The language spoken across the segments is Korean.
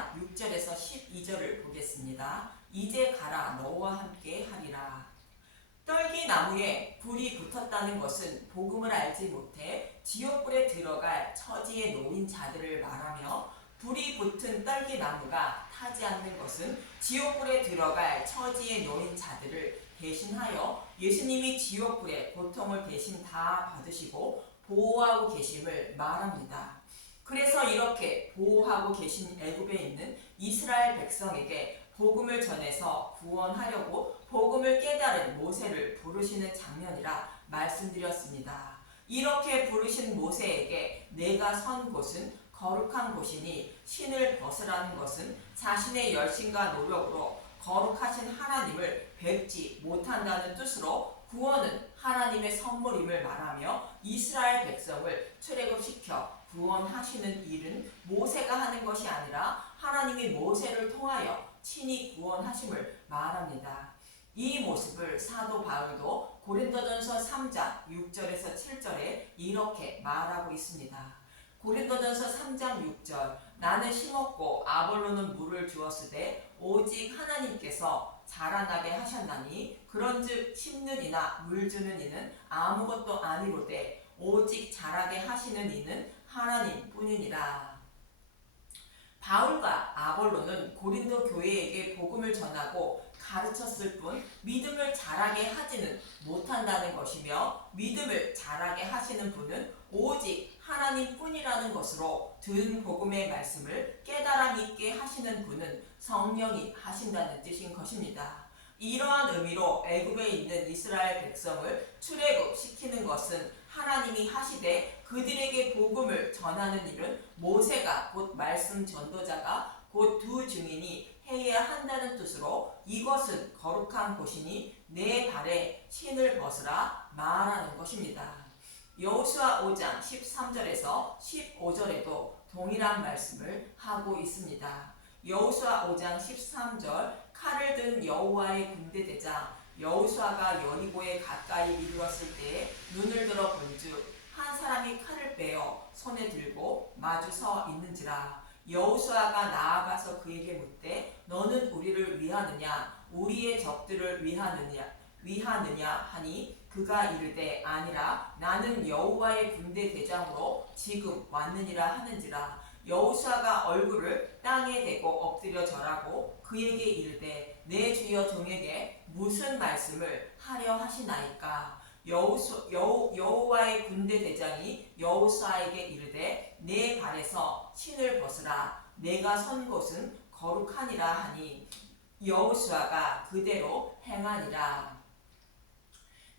3장 6절에서 12절을 보겠습니다. 이제 가라 너와 함께 하리라. 떨기나무에 불이 붙었다는 것은 복음을 알지 못해 지옥불에 들어갈 처지에 놓인 자들을 말하며, 불이 붙은 떨기나무가 타지 않는 것은 지옥불에 들어갈 처지에 놓인 자들을 대신하여 예수님이 지옥불의 고통을 대신 다 받으시고 보호하고 계심을 말합니다. 그래서 이렇게 보호하고 계신 애굽에 있는 이스라엘 백성에게 복음을 전해서 구원하려고 복음을 깨달은 모세를 부르시는 장면이라 말씀드렸습니다. 이렇게 부르신 모세에게 내가 선 곳은 거룩한 곳이니 신을 벗으라는 것은 자신의 열심과 노력으로 거룩하신 하나님을 뵙지 못한다는 뜻으로 구원은 하나님의 선물임을 말하며 이스라엘 백성을 출애굽시켜 구원하시는 일은 모세가 하는 것이 아니라 하나님이 모세를 통하여 친히 구원하심을 말합니다. 이 모습을 사도 바울도 고린도전서 3장 6절에서 7절에 이렇게 말하고 있습니다. 고린도전서 3장 6절 나는 심었고 아볼로는 물을 주었으되 오직 하나님께서 자라나게 하셨나니 그런즉 심는 이나 물 주는 이는 아무것도 아니로되 오직 자라게 하시는 이는 하나님뿐이니라. 바울과 아볼로는 고린도 교회에게 복음을 전하고 가르쳤을 뿐 믿음을 자라게 하지는 못한다는 것이며, 믿음을 자라게 하시는 분은 오직 하나님뿐이라는 것으로 든 복음의 말씀을 깨달아 믿게 하시는 분은 성령이 하신다는 뜻인 것입니다. 이러한 의미로 애굽에 있는 이스라엘 백성을 출애굽시키는 것은 하나님이 하시되 그들에게 복음을 전하는 일은 모세가 곧 말씀 전도자가 곧 두 증인이 해야 한다는 뜻으로 이것은 거룩한 곳이니 내 발에 신을 벗으라 말하는 것입니다. 여호수아 5장 13절에서 15절에도 동일한 말씀을 하고 있습니다. 여호수아 5장 13절 칼을 든 여호와의 군대 대장 여호수아가 여리고에 가까이 이르렀을 때에 눈을 들어 본즉 한 사람이 칼을 빼어 손에 들고 마주 서 있는지라. 여호수아가 나아가서 그에게 묻되 너는 우리를 위하느냐 우리의 적들을 위하느냐 하니 그가 이르되 아니라 나는 여호와의 군대 대장으로 지금 왔느니라 하는지라. 여호수아가 얼굴을 땅에 대고 엎드려 절하고 그에게 이르되 내 주여 종에게 무슨 말씀을 하려 하시나이까. 여호와의 군대 대장이 여호수아에게 이르되 내 발에서 신을 벗으라 내가 선 곳은 거룩하니라 하니 여호수아가 그대로 행하니라.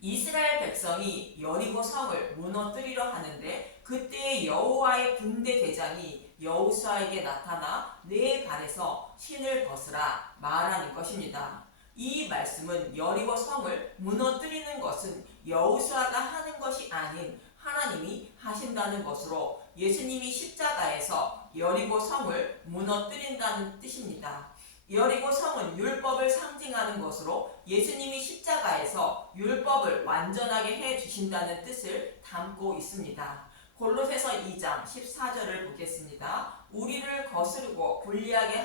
이스라엘 백성이 여리고 성을 무너뜨리려 하는데 그때 여호와의 군대 대장이 여호수아에게 나타나 내 발에서 신을 벗으라 말하는 것입니다. 이 말씀은 여리고 성을 무너뜨리는 것은 여호수아가 하는 것이 아닌 하나님이 하신다는 것으로 예수님이 십자가에서 여리고 성을 무너뜨린다는 뜻입니다. 여리고 성은 율법을 상징하는 것으로 예수님이 십자가에서 율법을 완전하게 해 주신다는 뜻을 담고 있습니다. 골로새서 2장 14절을 보겠습니다. 우리를 거스르고 불리하게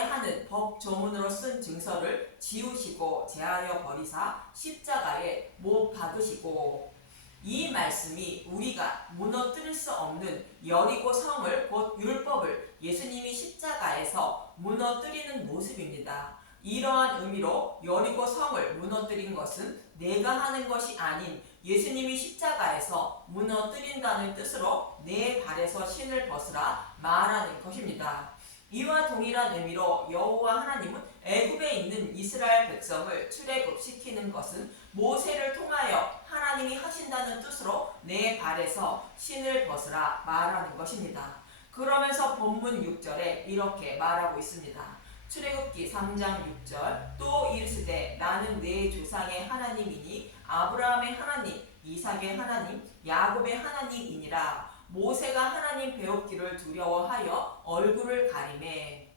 하는 법 조문으로 쓴 증서를 지우시고 제하여 버리사 십자가에 못 박으시고. 이 말씀이 우리가 무너뜨릴 수 없는 여리고 성을 곧 율법을 예수님이 십자가에서 무너뜨리는 모습입니다. 이러한 의미로 여리고 성을 무너뜨린 것은 내가 하는 것이 아닌 예수님이 십자가에서 무너뜨린다는 뜻으로 내 발에서 신을 벗으라 말하는 것입니다. 이와 동일한 의미로 여호와 하나님은 애굽에 있는 이스라엘 백성을 출애굽시키는 것은 모세를 통하여 하나님이 하신다는 뜻으로 내 발에서 신을 벗으라 말하는 것입니다. 그러면서 본문 6절에 이렇게 말하고 있습니다. 출애굽기 3장 6절 또 이르시되 나는 내 조상의 하나님이니 아브라함의 하나님 이삭의 하나님 야곱의 하나님이니라. 모세가 하나님 배웠기를 두려워하여 얼굴을 가리매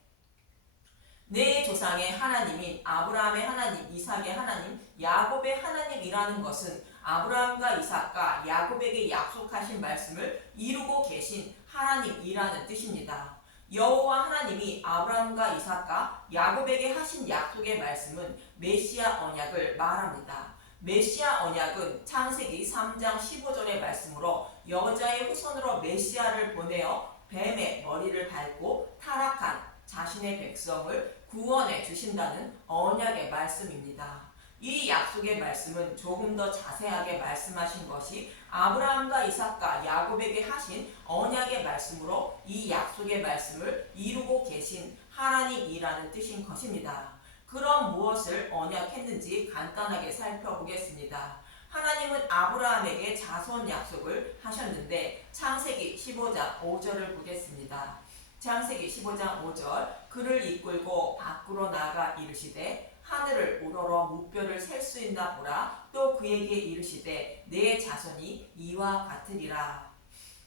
내 조상의 하나님인 아브라함의 하나님 이삭의 하나님 야곱의 하나님이라는 것은 아브라함과 이삭과 야곱에게 약속하신 말씀을 이루고 계신 하나님이라는 뜻입니다. 여호와 하나님이 아브라함과 이삭과 야곱에게 하신 약속의 말씀은 메시아 언약을 말합니다. 메시아 언약은 창세기 3장 15절의 말씀으로 여자의 후손으로 메시아를 보내어 뱀의 머리를 밟고 타락한 자신의 백성을 구원해 주신다는 언약의 말씀입니다. 이 약속의 말씀은 조금 더 자세하게 말씀하신 것이 아브라함과 이삭과 야곱에게 하신 언약의 말씀으로 이 약속의 말씀을 이루고 계신 하나님이라는 뜻인 것입니다. 그럼 무엇을 언약했는지 간단하게 살펴보겠습니다. 하나님은 아브라함에게 자손 약속을 하셨는데 창세기 15장 5절을 보겠습니다. 창세기 15장 5절 그를 이끌고 밖으로 나가 이르시되 하늘을 우러러 무뼈를 셀 수 있나 보라. 또 그에게 이르시되 내 자손이 이와 같으리라.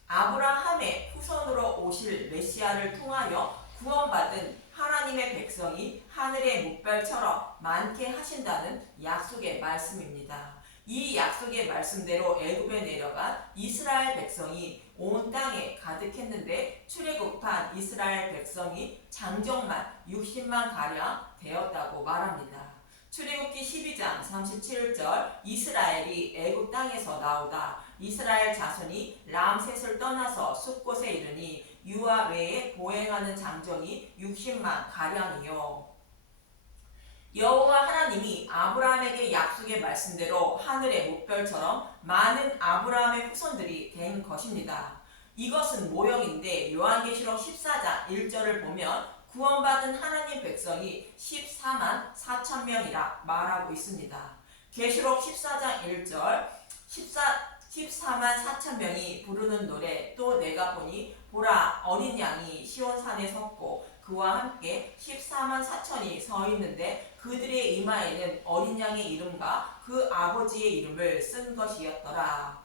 아브라함의 후손으로 오실 메시아를 통하여 구원받은 하나님의 백성이 하늘의 무별처럼 많게 하신다는 약속의 말씀입니다. 이 약속의 말씀대로 애굽에 내려간 이스라엘 백성이 온 땅에 가득했는데 출애굽한 이스라엘 백성이 장정만 60만 가량 되었다고 말합니다. 출애굽기 12장 37절 이스라엘이 애굽 땅에서 나오다 이스라엘 자손이 람셋을 떠나서 숫곳에 이르니 유아 외에 보행하는 장정이 60만 가량이요. 여호와 하나님이 아브라함에게 약속의 말씀대로 하늘의 무별처럼 많은 아브라함의 후손들이 된 것입니다. 이것은 모형인데 요한계시록 14장 1절을 보면 구원받은 하나님 백성이 14만 4천 명이라 말하고 있습니다. 계시록 14장 1절 14만 4천 명이 부르는 노래 또 내가 보니 보라 어린 양이 시온산에 섰고 그와 함께 14만 4천이 서 있는데 그들의 이마에는 어린 양의 이름과 그 아버지의 이름을 쓴 것이었더라.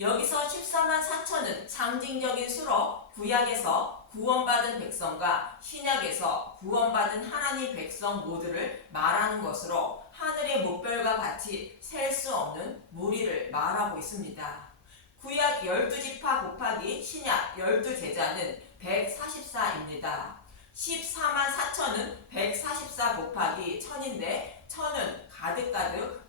여기서 14만 4천은 상징적인 수로 구약에서 구원받은 백성과 신약에서 구원받은 하나님 백성 모두를 말하는 것으로 하늘의 무별과 같이 셀 수 없는 무리를 말하고 있습니다. 구약 12지파 곱하기 신약 12제자는 144입니다. 14만 4천은 144 곱하기 1000인데 1000은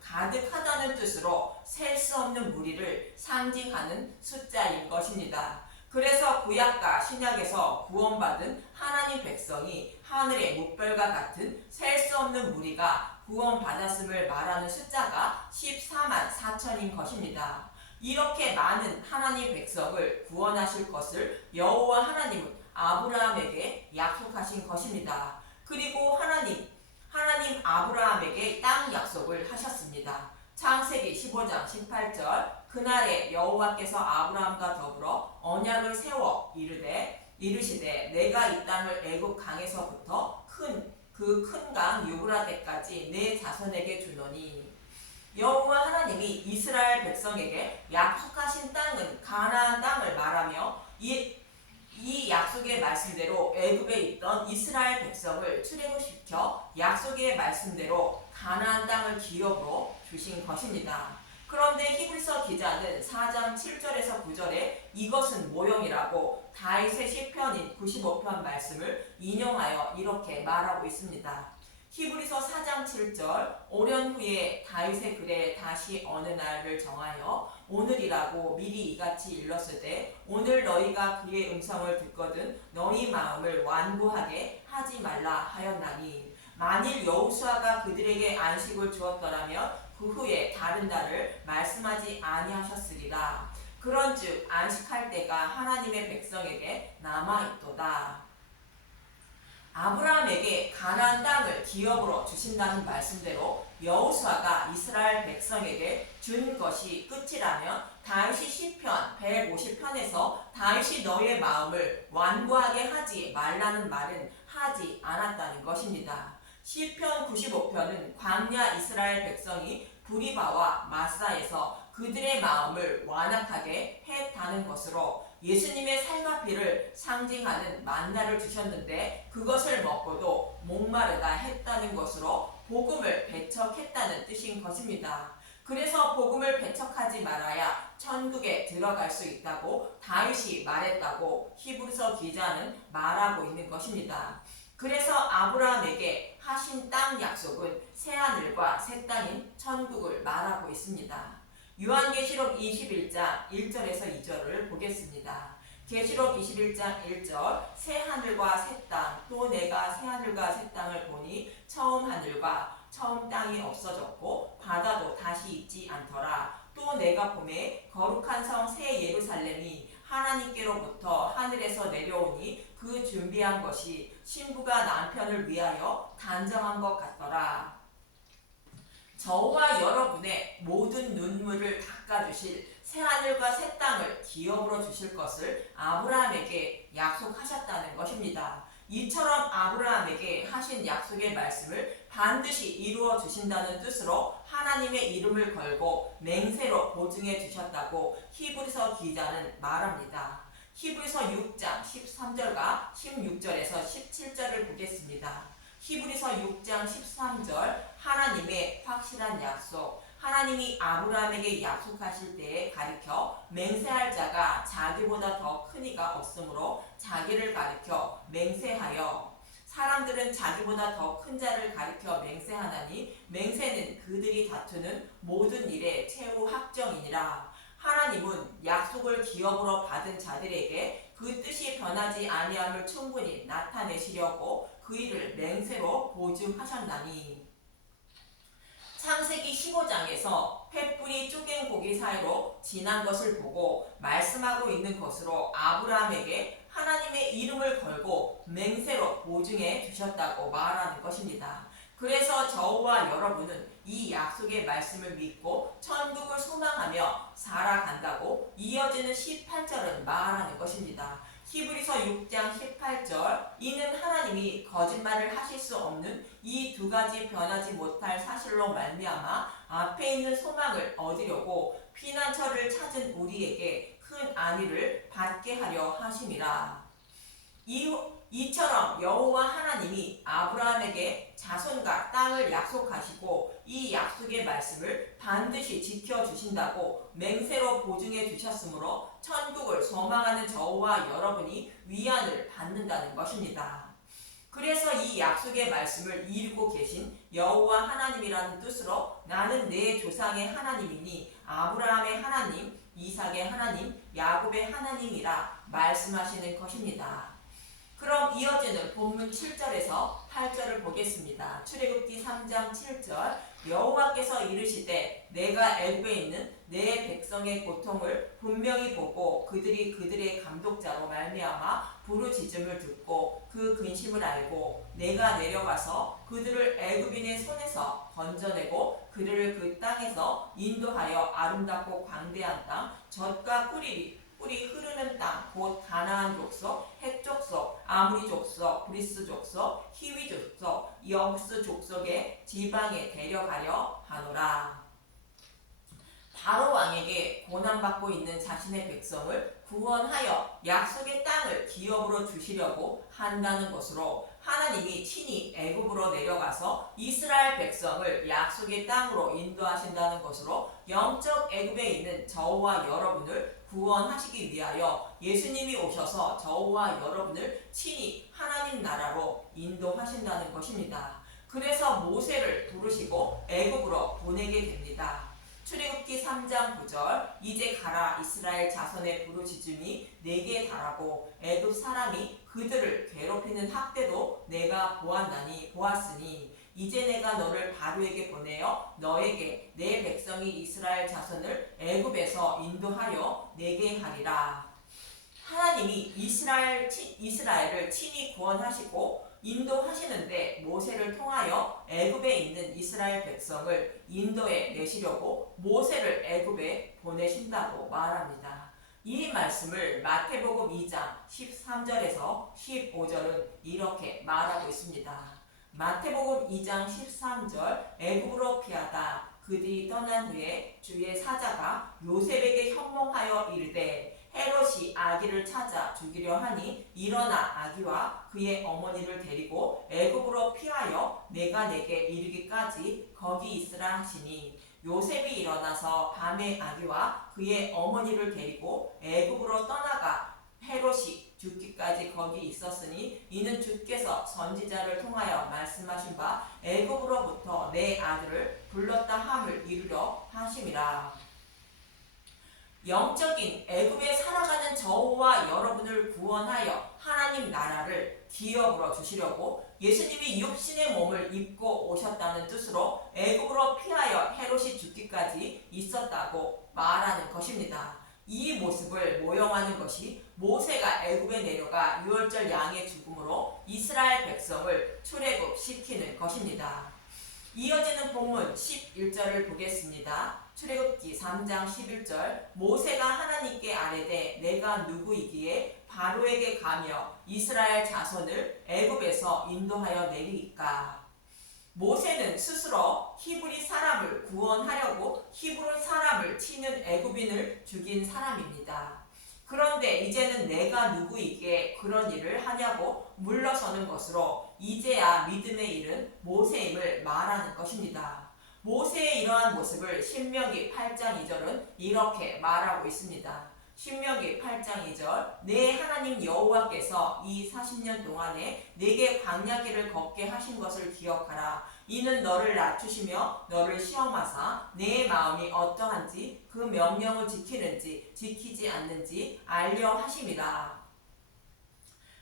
가득하다는 뜻으로 셀 수 없는 무리를 상징하는 숫자인 것입니다. 그래서 구약과 신약에서 구원받은 하나님 백성이 하늘의 무별과 같은 셀 수 없는 무리가 구원받았음을 말하는 숫자가 14만 4천인 것입니다. 이렇게 많은 하나님 백성을 구원하실 것을 여호와 하나님은 아브라함에게 약속하신 것입니다. 그리고 하나님 아브라함에게 땅 약속을 하셨습니다. 창세기 15장 18절 그날에 여호와께서 아브라함과 더불어 언약을 세워 이르시되 내가 이 땅을 애굽 강에서부터 큰 강 유브라데까지 내 자손에게 주노니 여호와 하나님이 이스라엘 백성에게 약속하신 땅은 가나안 땅을 말하며 이 약속의 말씀대로 애굽에 있던 이스라엘 백성을 출애굽시켜 약속의 말씀대로 가나안 땅을 기업으로 주신 것입니다. 그런데 히브리서 기자는 4장 7절에서 9절에 이것은 모형이라고 다윗의 시편인 95편 말씀을 인용하여 이렇게 말하고 있습니다. 히브리서 4장 7절 오년 후에 다윗의 글에 다시 어느 날을 정하여 오늘이라고 미리 이같이 일렀으되 오늘 너희가 그의 음성을 듣거든 너희 마음을 완고하게 하지 말라 하였나니 만일 여호수아가 그들에게 안식을 주었더라면 그 후에 다른 날을 말씀하지 아니하셨으리라. 그런즉 안식할 때가 하나님의 백성에게 남아있도다. 아브라함에게 가나안 땅을 기업으로 주신다는 말씀대로 여호수아가 이스라엘 백성에게 준 것이 끝이라면 다윗이 시편 150편에서 다윗이 너의 마음을 완고하게 하지 말라는 말은 하지 않았다는 것입니다. 시편 95편은 광야 이스라엘 백성이 부리바와 마사에서 그들의 마음을 완악하게 했다는 것으로 예수님의 삶과 피를 상징하는 만나를 주셨는데 그것을 먹고도 목마르다 했다는 것으로 복음을 배척했다는 뜻인 것입니다. 그래서 복음을 배척하지 말아야 천국에 들어갈 수 있다고 다윗이 말했다고 히브리서 기자는 말하고 있는 것입니다. 그래서 아브라함에게 하신 땅 약속은 새하늘과 새 땅인 천국을 말하고 있습니다. 요한계시록 21장 1절에서 2절을 보겠습니다. 계시록 21장 1절 새하늘과 새 땅 또 내가 새하늘과 새 땅을 보니 처음 하늘과 처음 땅이 없어졌고 바다도 다시 있지 않더라. 또 내가 보매 거룩한 성 새 예루살렘이 하나님께로부터 하늘에서 내려오니 그 준비한 것이 신부가 남편을 위하여 단정한 것 같더라. 저와 여러분의 모든 눈물을 닦아주실 새하늘과 새 땅을 기업으로 주실 것을 아브라함에게 약속하셨다는 것입니다. 이처럼 아브라함에게 하신 약속의 말씀을 반드시 이루어 주신다는 뜻으로 하나님의 이름을 걸고 맹세로 보증해 주셨다고 히브리서 기자는 말합니다. 히브리서 6장 13절과 16절에서 17절을 보겠습니다. 히브리서 6장 13절 하나님의 확실한 약속, 하나님이 아브라함에게 약속하실 때에 가리켜 맹세할 자가 자기보다 더 큰 이가 없으므로 자기를 가리켜 맹세하여 사람들은 자기보다 더 큰 자를 가리켜 맹세하나니 맹세는 그들이 다투는 모든 일의 최후 확정이니라. 하나님은 약속을 기업으로 받은 자들에게 그 뜻이 변하지 아니함을 충분히 나타내시려고 그 일을 맹세로 보증하셨나니. 창세기 15장에서 횃불이 쪼갠 고기 사이로 지난 것을 보고 말씀하고 있는 것으로 아브라함에게 하나님의 이름을 걸고 맹세로 보증해 주셨다고 말하는 것입니다. 그래서 저와 여러분은 이 약속의 말씀을 믿고 천국을 소망하며 살아간다고 이어지는 18절은 말하는 것입니다. 히브리서 6장 18절 이는 하나님이 거짓말을 하실 수 없는 이 두 가지 변하지 못할 사실로 말미암아 앞에 있는 소망을 얻으려고 피난처를 찾은 우리에게 큰 안위를 받게 하려 하심이라. 이처럼 여호와 하나님이 아브라함에게 자손과 땅을 약속하시고 이 약속의 말씀을 반드시 지켜주신다고 맹세로 보증해 주셨으므로 천국을 소망하는 저와 여러분이 위안을 받는다는 것입니다. 그래서 이 약속의 말씀을 이루고 계신 여호와 하나님이라는 뜻으로 나는 내 조상의 하나님이니 아브라함의 하나님, 이삭의 하나님, 야곱의 하나님이라 말씀하시는 것입니다. 그럼 이어지는 본문 7절에서 8절을 보겠습니다. 출애굽기 3장 7절 여호와께서 이르시되 내가 애굽에 있는 내 백성의 고통을 분명히 보고 그들이 그들의 감독자로 말미암아 부르짖음을 듣고 그 근심을 알고 내가 내려가서 그들을 애굽인의 손에서 건져내고 그들을 그 땅에서 인도하여 아름답고 광대한 땅 젖과 꿀이 흐르는 땅 곧 가나안 족속, 헷 족속, 아모리 족속, 브리스 족속, 히위 족속, 여부스 족속의 지방에 데려가려 하노라. 바로 왕에게 고난받고 있는 자신의 백성을 구원하여 약속의 땅을 기업으로 주시려고 한다는 것으로 하나님이 친히 애굽으로 내려가서 이스라엘 백성을 약속의 땅으로 인도하신다는 것으로 영적 애굽에 있는 저와 여러분을 구원하시기 위하여 예수님이 오셔서 저와 여러분을 친히 하나님 나라로 인도하신다는 것입니다. 그래서 모세를 부르시고 애굽으로 보내게 됩니다. 출애굽기 3장 9절 이제 가라 이스라엘 자손의 부르짖음이 내게 달하고 애굽 사람이 그들을 괴롭히는 학대도 내가 보았으니 이제 내가 너를 바로에게 보내어 너에게 내 백성이 이스라엘 자손을 애굽에서 인도하여 내게 하리라. 하나님이 이스라엘을 친히 구원하시고 인도하시는데 모세를 통하여 애굽에 있는 이스라엘 백성을 인도에 내시려고 모세를 애굽에 보내신다고 말합니다. 이 말씀을 마태복음 2장 13절에서 15절은 이렇게 말하고 있습니다. 마태복음 2장 13절 애굽으로 피하다 그들이 떠난 후에 주의 사자가 요셉에게 현몽하여 이르되 헤롯이 아기를 찾아 죽이려 하니 일어나 아기와 그의 어머니를 데리고 애굽으로 피하여 내가 내게 이르기까지 거기 있으라 하시니 요셉이 일어나서 밤에 아기와 그의 어머니를 데리고 애굽으로 떠나가 헤롯이 죽기까지 거기 있었으니 이는 주께서 선지자를 통하여 말씀하신 바 애굽으로부터 내 아들을 불렀다 함을 이루려 하심이라. 영적인 애굽에 살아가는 저와 여러분을 구원하여 하나님 나라를 기업으로 주시려고 예수님이 육신의 몸을 입고 오셨다는 뜻으로 애굽으로 피하여 헤롯이 죽기까지 있었다고 말하는 것입니다. 이 모습을 모형하는 것이 모세가 애굽에 내려가 유월절 양의 죽음으로 이스라엘 백성을 출애굽시키는 것입니다. 이어지는 본문 11절을 보겠습니다. 출애굽기 3장 11절 모세가 하나님께 아뢰되 내가 누구이기에 바로에게 가며 이스라엘 자손을 애굽에서 인도하여 내리이까. 모세는 스스로 히브리 사람을 구원하려고 히브리 사람을 치는 애굽인을 죽인 사람입니다. 그런데 이제는 내가 누구이기에 그런 일을 하냐고 물러서는 것으로 이제야 믿음의 일은 모세임을 말하는 것입니다. 모세의 이러한 모습을 신명기 8장 2절은 이렇게 말하고 있습니다. 신명기 8장 2절 내 하나님 여호와께서 이 40년 동안에 내게 광야길을 걷게 하신 것을 기억하라. 이는 너를 낮추시며 너를 시험하사 내 마음이 어떠한지 그 명령을 지키는지 지키지 않는지 알려 하심이라.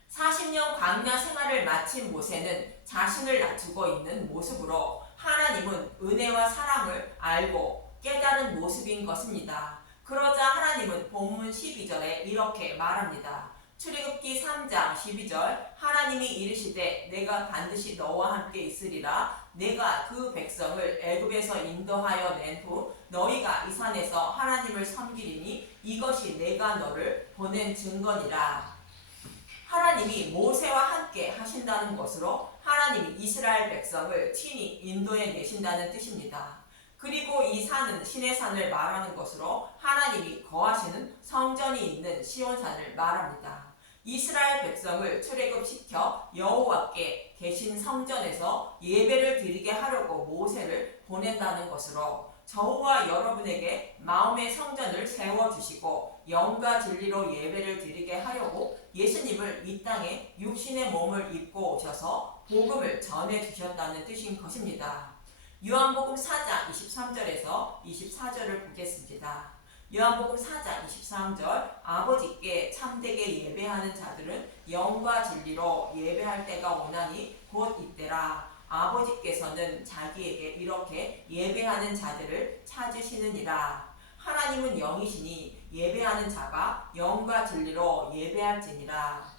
40년 광야 생활을 마친 모세는 자신을 낮추고 있는 모습으로 하나님은 은혜와 사랑을 알고 깨달은 모습인 것입니다. 그러자 하나님은 본문 12절에 이렇게 말합니다. 출애굽기 3장 12절 하나님이 이르시되 내가 반드시 너와 함께 있으리라. 내가 그 백성을 애굽에서 인도하여 낸 후 너희가 이 산에서 하나님을 섬기리니 이것이 내가 너를 보낸 증거니라. 하나님이 모세와 함께 하신다는 것으로 하나님이 이스라엘 백성을 친히 인도해 내신다는 뜻입니다. 그리고 이 산은 신의 산을 말하는 것으로 하나님이 거하시는 성전이 있는 시온산을 말합니다. 이스라엘 백성을 출애굽시켜 여호와께 계신 성전에서 예배를 드리게 하려고 모세를 보낸다는 것으로 저와 여러분에게 마음의 성전을 세워주시고 영과 진리로 예배를 드리게 하려고 예수님을 이 땅에 육신의 몸을 입고 오셔서 복음을 전해주셨다는 뜻인 것입니다. 요한복음 4장 23절에서 24절을 보겠습니다. 요한복음 4장 23절 아버지께 참되게 예배하는 자들은 영과 진리로 예배할 때가 오나니 곧 이때라. 아버지께서는 자기에게 이렇게 예배하는 자들을 찾으시느니라. 하나님은 영이시니 예배하는 자가 영과 진리로 예배할지니라.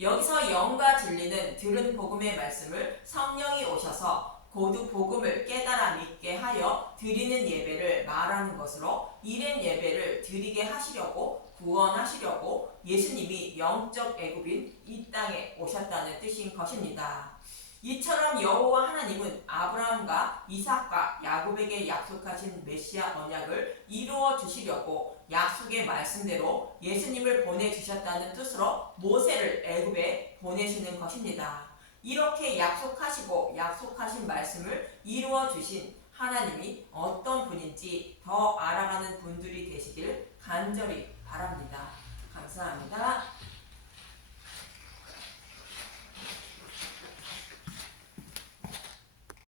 여기서 영과 진리는 들은 복음의 말씀을 성령이 오셔서 고두 복음을 깨달아 믿게 하여 드리는 예배를 말하는 것으로 이른 예배를 드리게 하시려고 구원하시려고 예수님이 영적 애굽인 이 땅에 오셨다는 뜻인 것입니다. 이처럼 여호와 하나님은 아브라함과 이삭과 야곱에게 약속하신 메시아 언약을 이루어 주시려고 약속의 말씀대로 예수님을 보내주셨다는 뜻으로 모세를 애굽에 보내시는 것입니다. 이렇게 약속하시고 약속하신 말씀을 이루어 주신 하나님이 어떤 분인지 더 알아가는 분들이 되시길 간절히 바랍니다. 감사합니다.